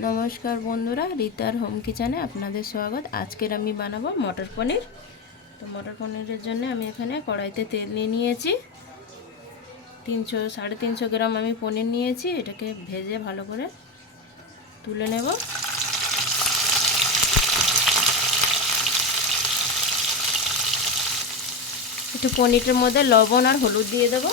নমস্কার বন্ধুরা, রিতার হোম কিচেনে আপনাদের স্বাগত। আজকের আমি বানাবো মটর পনির। তো মটর পনিরের জন্য আমি এখানে কড়াইতে তেল নিয়ে নিয়েছি। 300-350 গ্রাম আমি পনির নিয়েছি। এটাকে ভেজে ভালো করে তুলে নেব। একটু পনিরের মধ্যে লবণ আর হলুদ দিয়ে দেবো।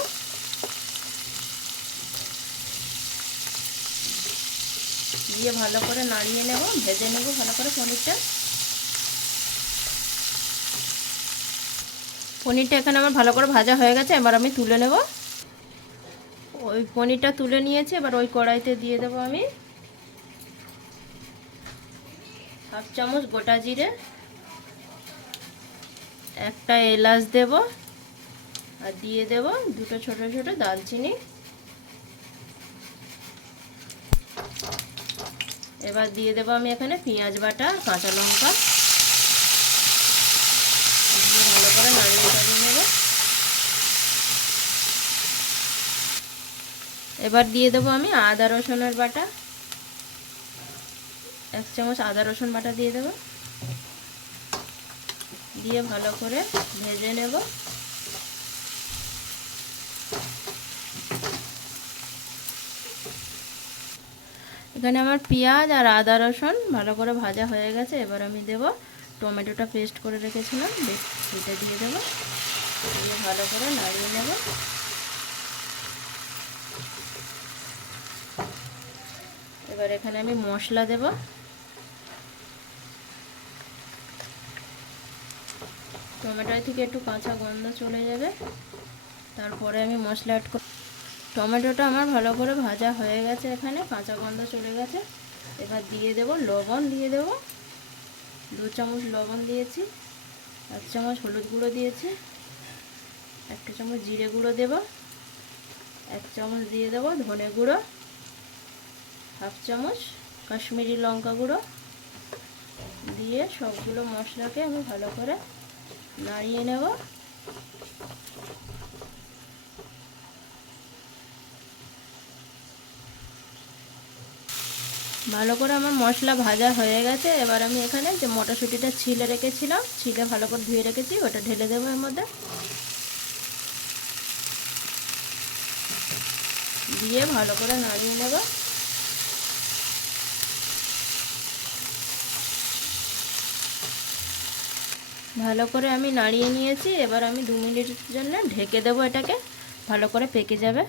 দিয়ে ভালো করে নাড়িয়ে নেব, ভেজে নেব ভালো করে পনিরটা এখানে আমার ভালো করে ভাজা হয়ে গেছে। এবার আমি তুলে নেব। ওই পনিরটা তুলে নিয়েছি। এবার ওই কড়াইতে দিয়ে দেবো আমি হাফ চামচ গোটা জিরে, একটা এলাচ দেব, আর দিয়ে দেব দুটো ছোট ছোট দারচিনি। এবার দিয়ে দেব আমি এখানে পেঁয়াজ বাটা, কাঁচা লঙ্কা, ভালো করে নাড়িয়ে চাড়িয়ে নেব। এবার দিয়ে দেব আমি আদা রসুনের বাটা, 1 চামচ আদা রসুন বাটা দিয়ে দেব। দিয়ে ভালো করে ভেজে নেব। এখানে আমার পেঁয়াজ আর আদা রসুন ভালো করে ভাজা হয়ে গেছে। এবার আমি দেব টমেটোটা পেস্ট করে রেখেছিলাম, সেটা দিয়ে দেব। দিয়ে ভালো করে নাড়িয়ে নেব। এবার এখানে আমি মশলা দেব। টমেটো থেকে একটু কাঁচা গন্ধ চলে যাবে, তারপরে আমি মশলা অ্যাড করব। টমেটোটা আমার ভালো করে ভাজা হয়ে গেছে, এখানে কাঁচা গন্ধ চলে গেছে। এবার দিয়ে দেব লবণ, দিয়ে দেব 2 চামচ লবণ দিয়েছি, 1 চামচ হলুদ গুঁড়ো দিয়েছি, 1 চামচ জিরে গুঁড়ো দেব, 1 চামচ দিয়ে দেব ধনে গুঁড়ো, হাফ চামচ কাশ্মীরি লঙ্কা গুঁড়ো। দিয়ে সবগুলো মশলাকে আমি ভালো করে নাড়িয়ে নেব। ভালো করে আমার মশলা ভাজা হয়ে গেছে। এবার আমি এখানে যে মটরশুঁটিটা ছিলে রেখেছিলাম, ছিলে ভালো করে ধুয়ে রেখেছি, ওটা ঢেলে দেবো এর মধ্যে। দিয়ে ভালো করে নাড়িয়ে নেব। ভালো করে আমি নাড়িয়ে নিয়েছি। এবার আমি 2 মিনিটের জন্য ঢেকে দেবো, এটাকে ভালো করে পেকে যাবে।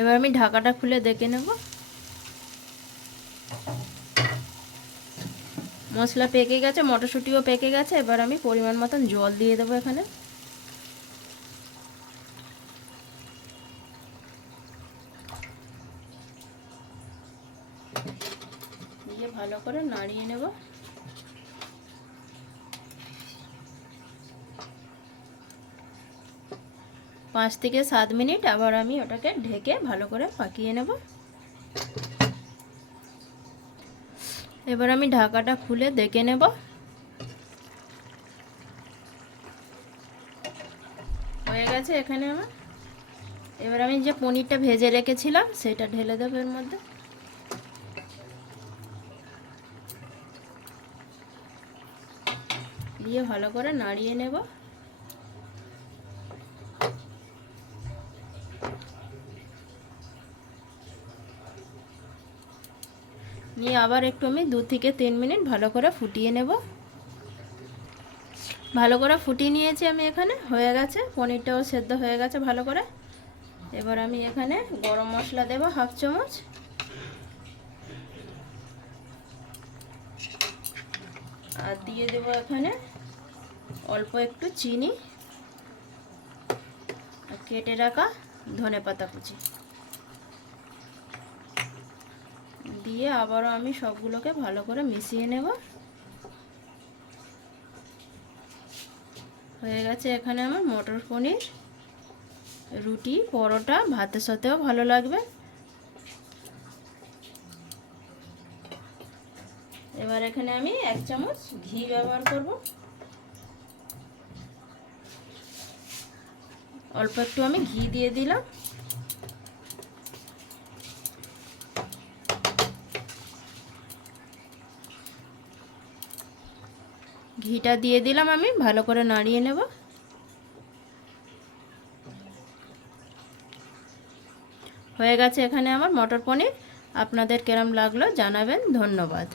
এবার আমি ঢাকাটা খুলে দেখে নেব। মশলা পেকে গেছে, মটরশুঁটিও পেকে গেছে। এবার আমি পরিমাণ মতন জল দিয়ে দেবো এখানে। দিয়ে ভালো করে নাড়িয়ে নেব। 5 থেকে 7 মিনিট আবার আমি ওটাকে ঢেকে ভালো করে পাকিয়ে নেব। এবার আমি ঢাকাটা খুলে দেখে নেব। হয়ে গেছে এখানে আমার। এবার আমি যে পনিরটা ভেজে রেখেছিলাম সেটা ঢেলে দেবো এর মধ্যে। দিয়ে ভালো করে নাড়িয়ে নেব। নিয়ে আবার একটু আমি 2 থেকে 3 মিনিট ভালো করে ফুটিয়ে নেব। ভালো করে ফুটিয়ে নিয়েছি আমি এখানে। হয়ে গেছে, পনিরটাও সেদ্ধ হয়ে গেছে ভালো করে। এবার আমি এখানে গরম মশলা দেব হাফ চামচ, আর দিয়ে দেব এখানে অল্প একটু চিনি, আর কেটে রাখা ধনেপাতা কুচি। দিয়ে আবারও আমি সবগুলোকে ভালো করে মিশিয়ে নেব। হয়ে গেছে এখানে আমার মটর পনির। রুটি, পরোটা, ভাতের সাথেও ভালো লাগবে। এবার এখানে আমি 1 চামচ ঘি ব্যবহার করব। অল্প একটু আমি ঘি দিয়ে দিলাম। ঘিটা দিয়ে দিলাম, আমি ভালো করে নাড়িয়ে নেব। হয়ে গেছে এখানে আমার মটর পনির। আপনাদের কেরম লাগলো জানাবেন। ধন্যবাদ।